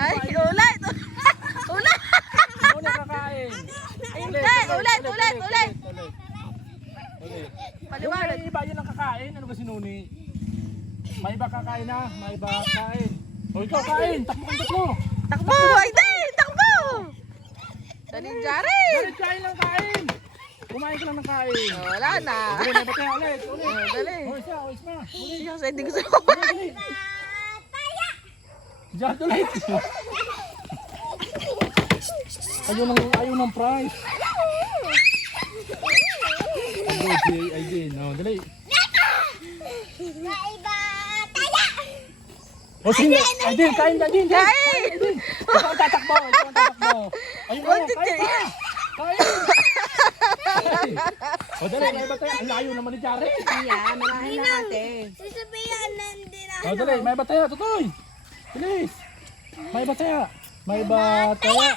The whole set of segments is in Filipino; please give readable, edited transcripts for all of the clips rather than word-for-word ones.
Ay, ulit. Ulit. Nuni kakain. Ulit. Ulit. Paliwanag. Yung iba yun ang kakain. Ano ba si Nuni? May iba kakain na. May iba kain. O ikaw kain. Takbo kang tatlo. Takbo! Ay, takbo! Dali, Jari! Dali, kain lang kain. Kumain ka lang ng kain. Wala na. Dali, may bataya ulit. Dali. O isa, o isa. Siya, hindi ko sa Dali. Diyan ulit. Ayaw ng prize. Ay, si Aiden. O, dali. O, sige. Aiden, kain na din. Kain! Ikaw ang tatakbo. Ayun mo, kain pa. Kain. O, dali. May bataya. Ang layo naman ni Jari. Iya, marahin na ate. Sasabihan nandun na. O, dali. May bataya. Tutoy. Bilis. May bataya. May bataya.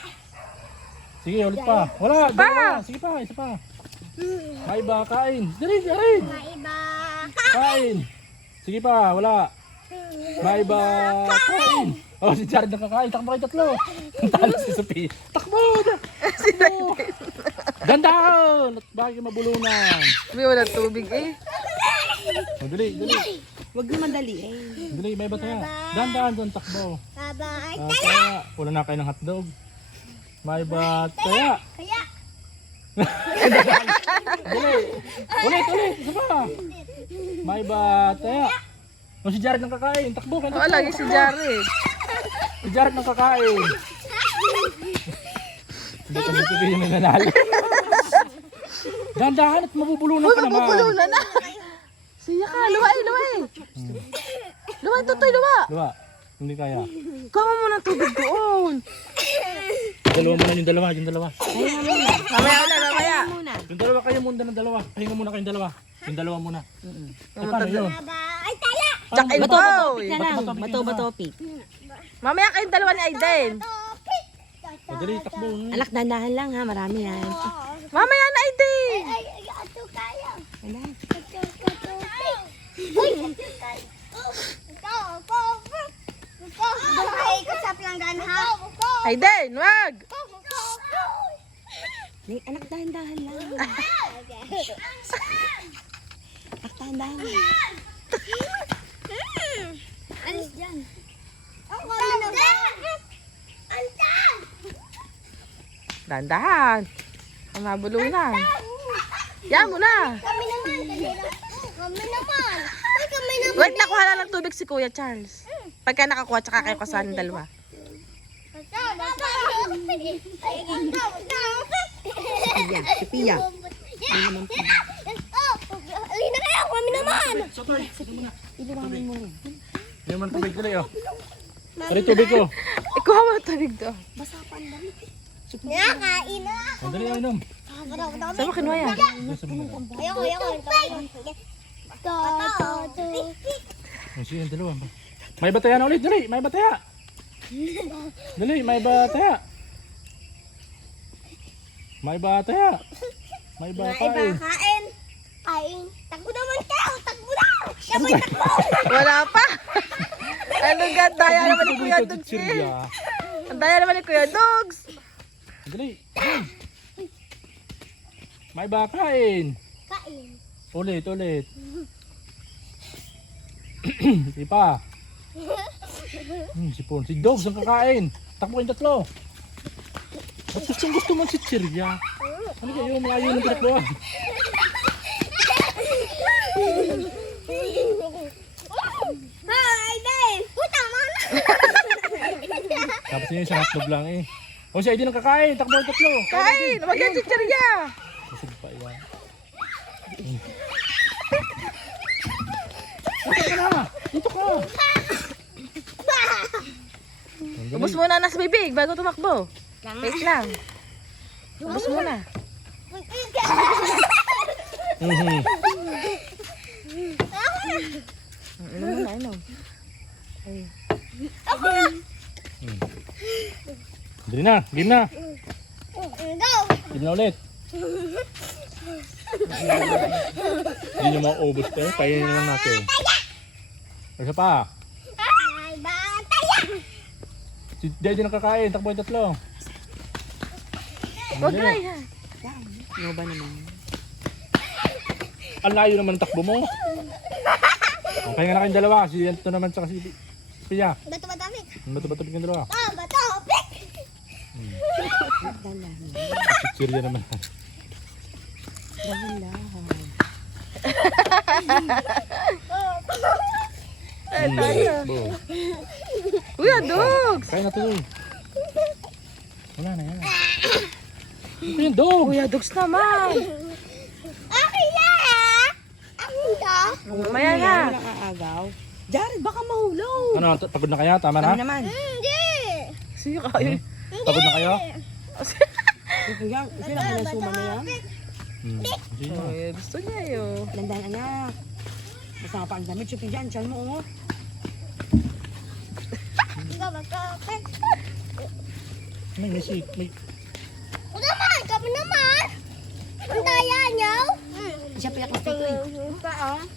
Sige, ulit pa. Wala. Dalawa. Sige pa. Isa pa. May ba? Kain. Dali, Jari. Maiba. Kain. Sige pa. Wala. May ba? Kain. O, si Jared nakakain. Takbo kayo tatlo. Talo si Sophie. Takbo. Takbo. Gandaan. At bakit mabulunan. May walang tubig eh. O, dali. Huwag naman dali eh. Dali, may bataya. Gandaan doon. Takbo. Bye-bye. Kaya, wala na kayo ng hotdog. May bataya. Kaya. Dali. Ulit. Isa pa. May bataya. O, si Jared nang kakain. Takbo. Oo, lagi si Jari. Si Jared nang kakain. Hindi ka sabihin na nanalo. Dahan-dahan at mabubulunan Uy, ka naman. mapupulunan na. Siya ka, luway. Luway, tutoy, luwa. Diba? Hindi kaya. Gawa mo ng tubig doon. Dalawa muna yung dalawa. Mamaya. Muna. Yung dalawa kayo muna ng dalawa. Pahinga muna kayong dalawa. Yung dalawa muna. Ay, paano yun? Bye-bye. Taya. Jack and Bato-batopik Boy. na lang. Bato-batopik Bato-batopik. Mamaya kayong dalawa ni Aiden. O, dali, takbo. Anak, dandahan lang ha. Marami yan. Mamaya na Aiden. Ay, ato kaya. Wala. Ay, kusap lang gan ha. Aiden, wag. Anak, dahan-dahan lang. Anak, dahan-dahan lang. Alis dyan. Ang kami na. Antan! Dandahan. Ang mabulunan. Yan mo na. Kami naman. Kami naman. Ay, kami naman. Wait, nakuha na ng tubig si Kuya Charles. Pagka nakakuha, tsaka kayo kasahan ng dalawa. Pia. Si Pia. Alina kayo, kami naman. Sotoy, Iluwanin mo. hindi naman tubig dali, oh. Dali, tubig ko. Ikuha mo ng tubig doon. Nakain na. O, dali, inom. Saan mo kinuha yan? Dali, sabi mo. Ayoko. O, sige, yung dalawa. May bataya na ulit, dali, may bataya. Dali, may bataya. May bataya. May bataya. Kain. Kain. Takbo naman tayo. Takbo na. Ano ba? Wala pa. Ano ga? Daya naman ni Kuya Dogs eh. Sirya. Ang daya naman ni Kuya Dogs. Dali. May bakain. Kain. Ulit. Ipa. Sipon. Si Dogs ang kakain. Takbo kayong tatlo. Ba't gusto mo si Sirya? Ano kayo? Malayo ng pinakbuhan. Hi, Dave. Puta, mana? Tapos yun, isang hotdog lang eh. O siya, hindi nang kakain. Takbo kayong tatlo. Kain! Wag yan chichirya! Kusog pa iwan. Dito ka na! Dito ka! Ubus muna na sa bibig bago tumakbo. Wait lang. Ubus muna. Inom. Ay. Dali na, game na. Go. Game na ulit. Hindi nyo mauubos tayo, kainin na lang natin. Isa pa. Ay, bataya. Si Daddy nakakain, takbo yung tatlo. Huwag na yan. Yan. Ano ba naman? Ang layo naman ang takbo mo. Okay nga na kayong dalawa. Si Ento naman tsaka si Pia. Bato madami. Bato-bato yung dalawa. Bato. Pik! Dahan-dahan. Chichirya naman. Dahan-dahan. Bo. Kuya, dogs! Kain na to. Wala na yan. Ito yung dog. Kuya, dogs naman! Akin na! Akin na! Mamaya na. Walang aagaw. Jared, baka mahulog. Ano, pagod na kaya? Tama Kami na? naman. Hindi! Sige kayo. Pagod na kayo? Kuya, sino ang pinasuma na yan? Sige na. Ay, gusto niya yun. Landahan anak. Masama pa ang damit. Supi dyan. Tiyan mo, oh. Ikaw bato. Pik! May sik. May... O naman! Kami naman! Ang daya niyo? Siya piyak na dito eh.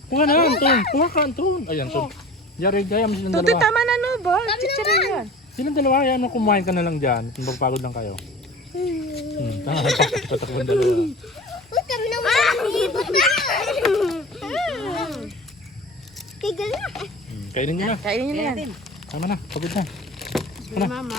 Kuha na, Anton. Kuha ka, Anton. Ay, Anton. Jared, kaya mo silang Tuti, dalawa. tama na no ba? Chichirin yan. Silang dalawa, yan. Kumain ka na lang dyan. Magpagod lang kayo. Tama, patakbon dalawa. Uy, kami naman! Ibot na! Tigil na! Kainin nyo na. Kainin niyo na yan. Kaya din. Tama na, pagod na. Mama.